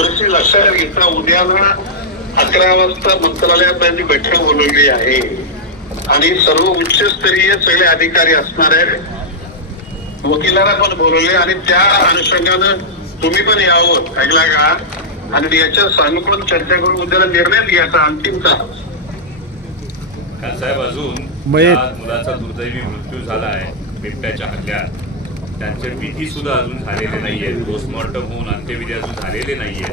परिस्थिती लक्षात घेता उद्याला अकरा वाजता मंत्रालयात त्यांनी बैठक बोलवली आहे. आणि सर्व उच्चस्तरीय सगळे अधिकारी असणार आहेत. वकिलांना पण बोलवले आणि त्या अनुषंगानं तुम्ही पण यावं ऐकला का? आणि याच्या सानुकूल चर्चा करून उद्याला निर्णय घ्यायचा अंतिमचा साहेब अजून मुलाचा दुर्दैवी मृत्यू झाला आहे. बिबट्याच्या हल्ल्यात. त्यांचे विधी सुद्धा अजून झालेले नाहीये पोस्टमॉर्टम होऊन अंत्यविधी अजून झालेले नाहीये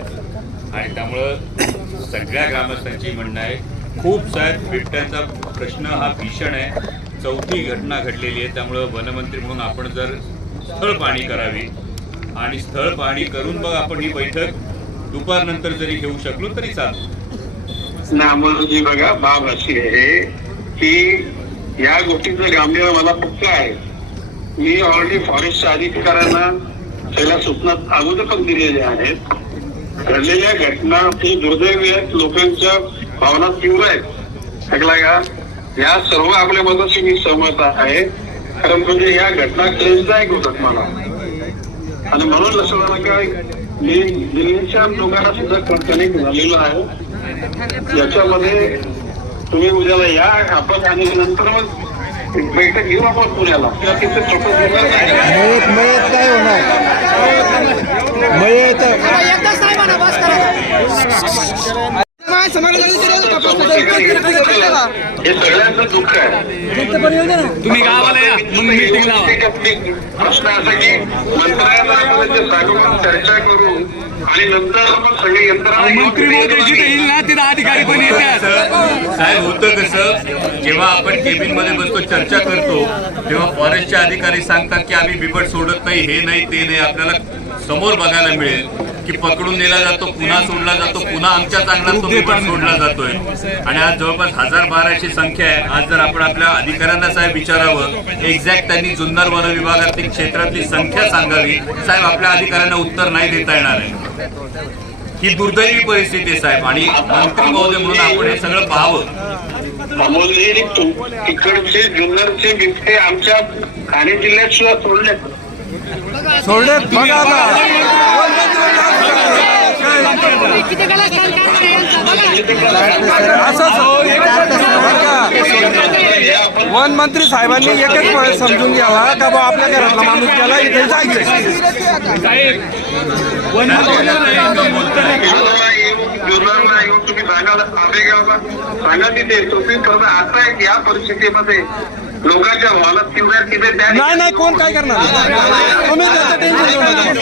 आणि त्यामुळं सगळ्या ग्रामस्थांची म्हणणं आहे खूप साहेब बिबट्यांचा प्रश्न हा भीषण आहे. चौथी घटना घडलेली आहे. त्यामुळं वनमंत्री म्हणून आपण जर स्थळ पाहणी करावी आणि स्थळ पाहणी करून मग आपण ही बैठक दुपारनंतर जरी घेऊ शकलो तरी चालेल नामोजी बघा बाब अशी आहे की या गोष्टीचं गांभीर्य मला पक्क आहे. मी ऑलरेडी फॉरेस्टच्या अधिकाऱ्यांना त्याला सूचना अगोदर पण दिलेल्या आहेत. घडलेल्या घटना ही दुर्दैवी आहेत. लोकांच्या भावना तीव्र आहेत. ऐकला का? या सर्व आपल्या मताशी मी सहमत आहे. कारण म्हणजे या घटना क्लेशदायक होतात मला. आणि म्हणून लक्षात आलं की मी दिल्लीच्या लोकांना सुद्धा कनेक्ट झालेलो आहे. याच्यामध्ये तुम्ही उद्याला या आपण आणि नंतर मग बैठक घेऊ आपण पुण्याला. मयत मयत काय होणार? मयत. एकदा साहेबांना बस करा. माय समाजाला दिलेलं तपास हे सगळ्यांचं दुःख आहे. तुम्ही गावाला या मग मीटिंग लावा. प्रश्न असा की सांगून चर्चा करू आणि नंतर मग सगळे यंत्रणा मंत्री महोदय जिथे येईल ना तिथे अधिकारी पण येतात. साहेब होतं कसं जेव्हा आपण केबिनमध्ये बसतो चर्चा करतो तेव्हा फॉरेस्टचे अधिकारी सांगतात की आम्ही बिबट सोडत नाही हे नाही ते नाही. आपल्याला समोर बघायला मिळेल की पकडून नेला जातो पुन्हा सोडला जातो पुन्हा आमच्या चांगला तो बिबट सोडला जातोय. आणि आज जवळपास हजार बाराची संख्या आहे. आज जर आपण आपल्या अधिकाऱ्यांना साहेब विचारावं एक्झॅक्ट त्यांनी जुन्नर वन विभागातील क्षेत्रातली संख्या सांगावी साहेब आपल्या अधिकाऱ्यांना उत्तर नाही देता येणार आहे. ही दुर्दैवी परिस्थिती आहे साहेब. आणि मंत्री महोदय म्हणून आपण हे सगळं पाहावं. अमोलजी तिकडचे जुन्नरचे बिबटे आमच्या ठाणे जिल्ह्यात सुद्धा सोडले सोडले बघा असंच वन मंत्री साहेबांनी एकच वेळ समजून घ्यावा का बा आपल्या घरातला माणूस गेला इथे वन जुन्नरला येऊन तुम्ही सांगा आंबेगावला सांगा तिथे. तुम्ही खरं असं आहे की या परिस्थितीमध्ये लोकांच्या भावना तीव्र आहेत की ते त्या नाही नाही कोण काय करणार? तुम्ही त्याचं टेन्शन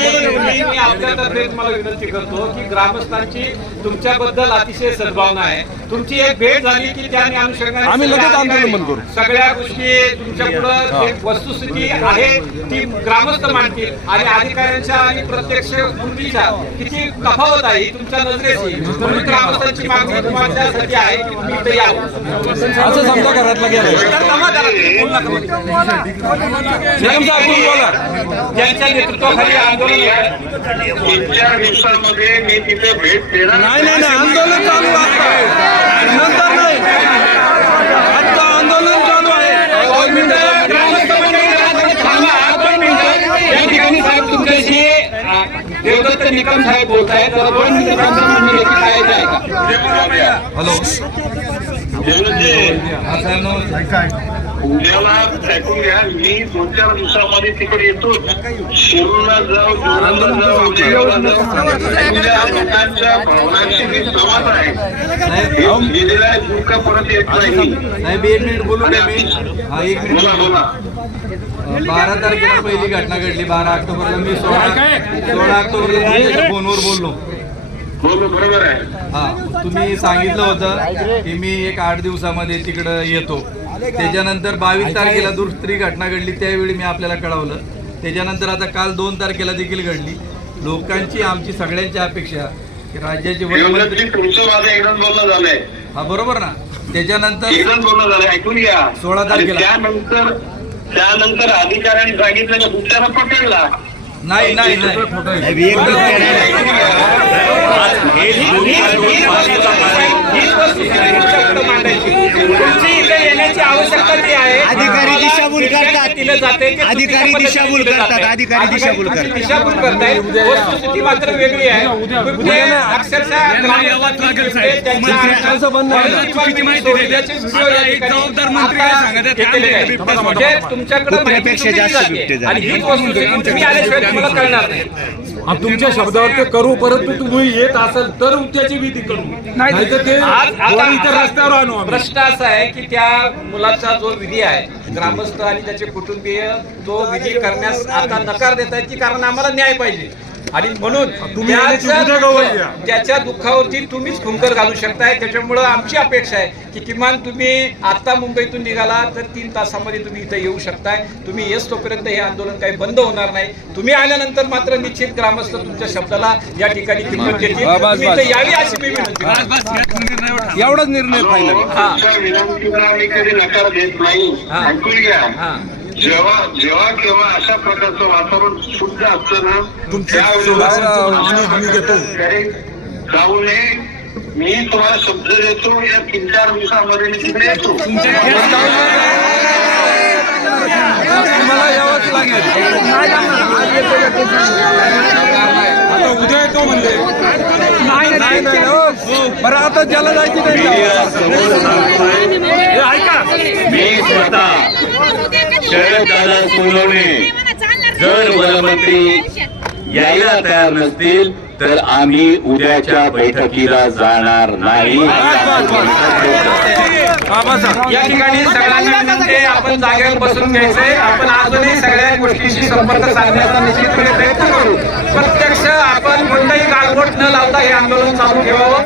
मी आपल्यातर्फे तुम्हाला विनंती करतो की ग्रामस्थांची तुमच्याबद्दल अतिशय सद्भावना आहे. तुमची एक भेट झाली की त्या अनुषंगाने आम्ही लगेच आंदोलन अधिकारी, करू. सगळ्या गोष्टी तुमच्यापुढे वस्तुस्थिती आहे ती ग्रामस्थ मांडतील. आणि अधिकाऱ्यांच्या आणि प्रत्यक्ष कृतीच्या किती तफावत आहे ही तुमच्या नजरेची म्हणून ग्रामस्थांची मागणी तुमच्यासाठी आहे की तुम्ही इथे यावं असं समजा घरातला गेला. नेतृत्वाखाली आंदोलन चार दिवसामध्ये मी तिथे भेट देणार नाही नाही नाही आंदोलन चालू आहे. आता नंतर नाही. आता आंदोलन चालू आहे. दोन मिनिटं. या ठिकाणी साहेब तुमच्याशी अ, देवदत्त निकम साहेब बोलत आहेत. तर दोन मिनिटं त्यांचं म्हणणं आहे की? हॅलो. उद्याला ऐकून घ्या. मी दोन चार दिवसामध्ये तिकडे येतो. शिरूरला जाऊ जाऊ लोकांच्या भावनांशी मी आहे. दुःख परत येत नाही. साहेब एक मिनिट बोलू आणि का? मी आम्ही- हा एक मिनिट. बोला बारा तारखेला पहिली घटना घडली. बारा ऑक्टोबरला मी सोळा सोळा ऑक्टोबरला तुमच्या फोनवर बोललो. बोलो बरोबर आहे. हा तुम्ही सांगितलं होतं की मी एक आठ दिवसामध्ये तिकडं येतो. त्याच्यानंतर बावीस तारखेला दुसरी घटना घडली त्यावेळी मी आपल्याला कळवलं. त्याच्यानंतर आता काल दोन तारखेला देखील घडली. लोकांची आमची सगळ्यांची अपेक्षा की राज्याचे हा बरोबर ना? त्याच्यानंतर सोळा तारखेला. त्यानंतर त्यानंतर अधिकाऱ्यांनी सांगितलं पकडला. नाही नाही हे मांडायची. तुमची इथे येण्याची आवश्यकता जी आहे. दिशाभूल करतात. दिलं जाते ते अधिकारी चुकीच्या दिशाभूल पद्धतीने दिलं करतात. अधिकारी दिशाभूल करतात. दिशाभूल वस्तुस्थिती मात्र वेगळी आहे तुम्ही अक्षरशः यावंच लागेल साहेब. त्यांच्या मंत्री असं बंद आहे. पद्धतीने चुकीची माहिती देतात. सोडल्याचे व्हिडिओ या आता एक ठिकाणी जबाबदार मंत्री काय आता सांगत आहेत? घेतलेले काय आहेत. माहिती? म्हणजे तुमच्याकडे माहिती कुत्र्यापेक्षा चुकीची जास्त जाते. बिबटे झाले. आणि हीच वस्तुस्थिती तुम्ही आल्याशिवाय तुम्हाला कळणार नाही तुमच्या शब्दावर ते करू परंतु तुम्ही येत असाल तर त्याची विधी करू नाही तर ते रस्त्यावर आणू. प्रश्न असा आहे की त्या मुलाचा जो विधी आहे ग्रामस्थ आणि त्याचे कुटुंबीय तो विधी करण्यास आता नकार देत आहेत की कारण आम्हाला न्याय पाहिजे आणि म्हणून त्याच्या दुःखावरती तुम्हीच खुंकर घालू शकताय त्याच्यामुळं आमची अपेक्षा आहे की किमान तुम्ही आता मुंबईतून निघाला तर तीन तासामध्ये तुम्ही इथं येऊ शकताय. तुम्ही येस तोपर्यंत हे आंदोलन काही बंद होणार नाही. तुम्ही आल्यानंतर मात्र निश्चित ग्रामस्थ तुमच्या शब्दाला या ठिकाणी किंमत देतील. यावी अशी मी विनंती. एवढाच निर्णय फायनल. जेव्हा जेव्हा केव्हा अशा प्रकारचं वातावरण शुद्ध असतं ना त्यावेळेला जाऊ नये मी तुम्हाला शब्द देतो या तीन चार दिवसामध्ये मी तिकडे येतो. तुम्हाला यावंच लागेल. उद्या येतो म्हणजे नाही नाही हो. बरं आता ज्याला जायची नाही सांगतोय मी स्वतः शरददादा सोनवणे. जर वनमंत्री यायला तयार नसतील तर आम्ही उद्याच्या बैठकीला जाणार नाही. बसा. या ठिकाणी सगळ्यांना विनंती आपण जागेवर बसून घ्यायचंय. आपण अजूनही सगळ्या गोष्टींशी संपर्क साधण्याचा निश्चितपणे प्रयत्न करू. प्रत्यक्ष आपण कोणताही गालबोट न लावता हे आंदोलन चालू ठेवावं.